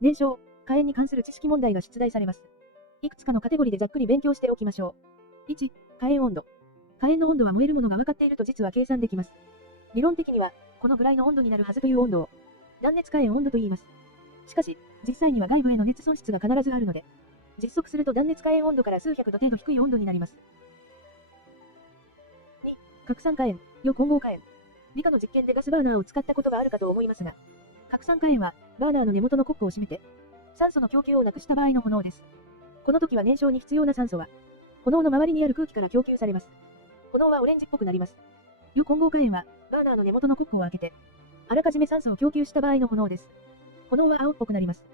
燃焼、火炎に関する知識問題が出題されます。いくつかのカテゴリーでざっくり勉強しておきましょう。1、火炎温度。火炎の温度は燃えるものが分かっていると実は計算できます。理論的には、このぐらいの温度になるはずという温度を、断熱火炎温度と言います。しかし、実際には外部への熱損失が必ずあるので、実測すると断熱火炎温度から数百度程度低い温度になります。2、拡散火炎、与混合火炎。理科の実験でガスバーナーを使ったことがあるかと思いますが、拡散火炎は、バーナーの根元のコックを閉めて、酸素の供給をなくした場合の炎です。この時は燃焼に必要な酸素は、炎の周りにある空気から供給されます。炎はオレンジっぽくなります。与混合火炎は、バーナーの根元のコックを開けて、あらかじめ酸素を供給した場合の炎です。炎は青っぽくなります。